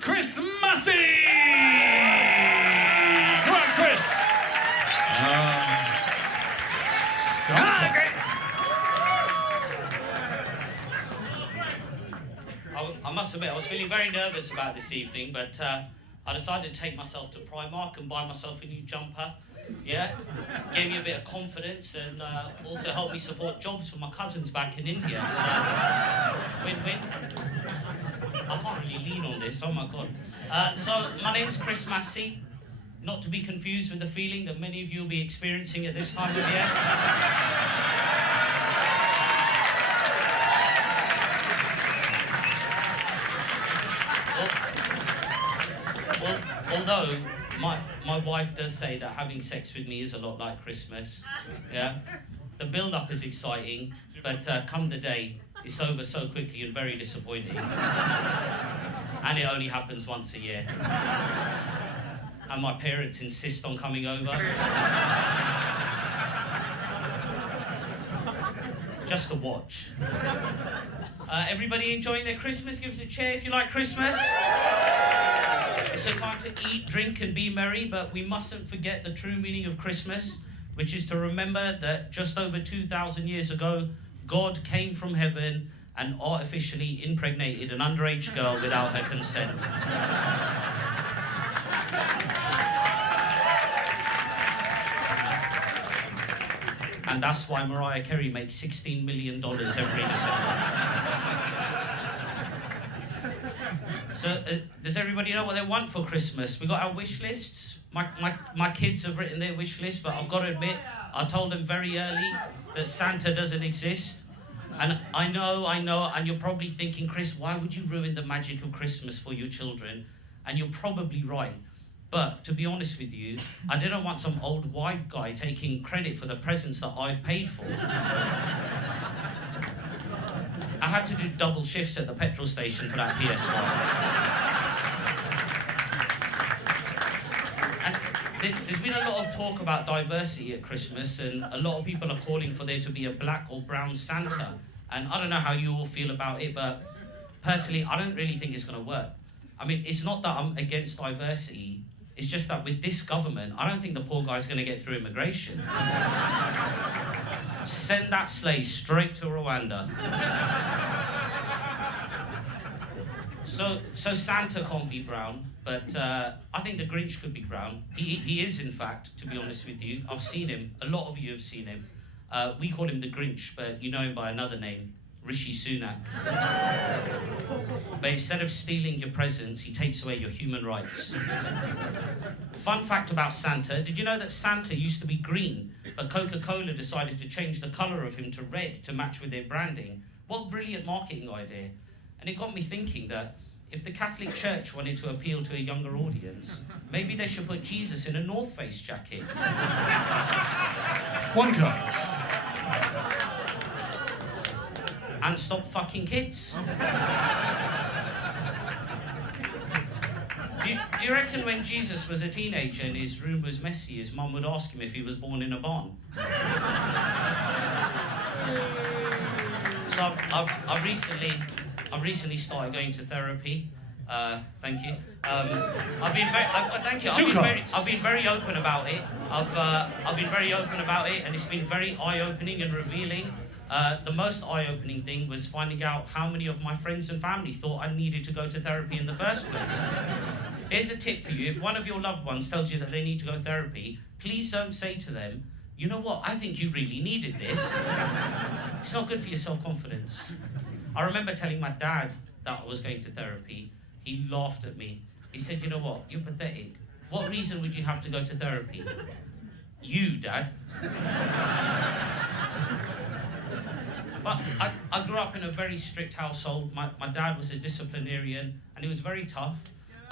Masih! Come on, Chris! Stop. Great. I must admit, I was feeling very nervous about this evening, but I decided to take myself to Primark and buy myself a new jumper. Yeah, gave me a bit of confidence and also helped me support jobs for my cousins back in India. So, win-win. I can't really lean on this, oh my God. So, my name's Chris Masih, not to be confused with the feeling that many of you will be experiencing at this time of year. Although my wife does say that having sex with me is a lot like Christmas, yeah. The build-up is exciting, but come the day, it's over so quickly and very disappointing. And it only happens once a year. And my parents insist on coming over. Just to watch. Everybody enjoying their Christmas? Give us a cheer if you like Christmas. It's a time to eat, drink, and be merry, but we mustn't forget the true meaning of Christmas, which is to remember that just over 2,000 years ago, God came from heaven and artificially impregnated an underage girl without her consent. And that's why Mariah Carey makes $16 million every December. So, does everybody know what they want for Christmas? We got our wish lists. My kids have written their wish list, but I've got to admit, I told them very early that Santa doesn't exist. And I know, and you're probably thinking, Chris, why would you ruin the magic of Christmas for your children? And you're probably right. But to be honest with you, I didn't want some old white guy taking credit for the presents that I've paid for. I had to do double shifts at the petrol station for that PS5. And there's been a lot of talk about diversity at Christmas, and a lot of people are calling for there to be a black or brown Santa. And I don't know how you all feel about it, but personally, I don't really think it's going to work. I mean, it's not that I'm against diversity. It's just that with this government, I don't think the poor guy's going to get through immigration. Send that sleigh straight to Rwanda. So Santa can't be brown, but I think the Grinch could be brown. He is, in fact, to be honest with you. I've seen him. A lot of you have seen him. We call him the Grinch, but you know him by another name, Rishi Sunak. But instead of stealing your presents, he takes away your human rights. Fun fact about Santa, did you know that Santa used to be green, but Coca-Cola decided to change the colour of him to red to match with their branding? What a brilliant marketing idea. And it got me thinking that if the Catholic Church wanted to appeal to a younger audience, maybe they should put Jesus in a North Face jacket. One comes. And stop fucking kids. Do you reckon when Jesus was a teenager and his room was messy, his mum would ask him if he was born in a barn? So I've recently started going to therapy. Thank you. I've been very open about it. I've been very open about it, and it's been very eye-opening and revealing. The most eye-opening thing was finding out how many of my friends and family thought I needed to go to therapy in the first place. Here's a tip for you. If one of your loved ones tells you that they need to go to therapy, please don't say to them, you know what, I think you really needed this. It's not good for your self-confidence. I remember telling my dad that I was going to therapy. He laughed at me. He said, you know what, you're pathetic. What reason would you have to go to therapy? You, Dad. But I grew up in a very strict household. My dad was a disciplinarian, and he was very tough.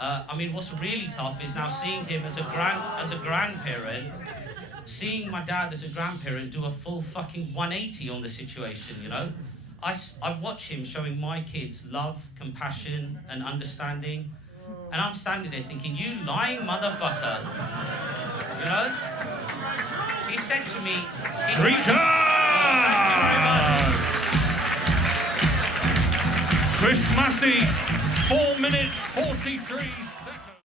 I mean, what's really tough is now seeing him as a grandparent, seeing my dad as a grandparent do a full fucking 180 on the situation, you know? I watch him showing my kids love, compassion, and understanding, and I'm standing there thinking, you lying motherfucker, you know? He said to me... Three cards! Chris Masih. 4 minutes 43 seconds.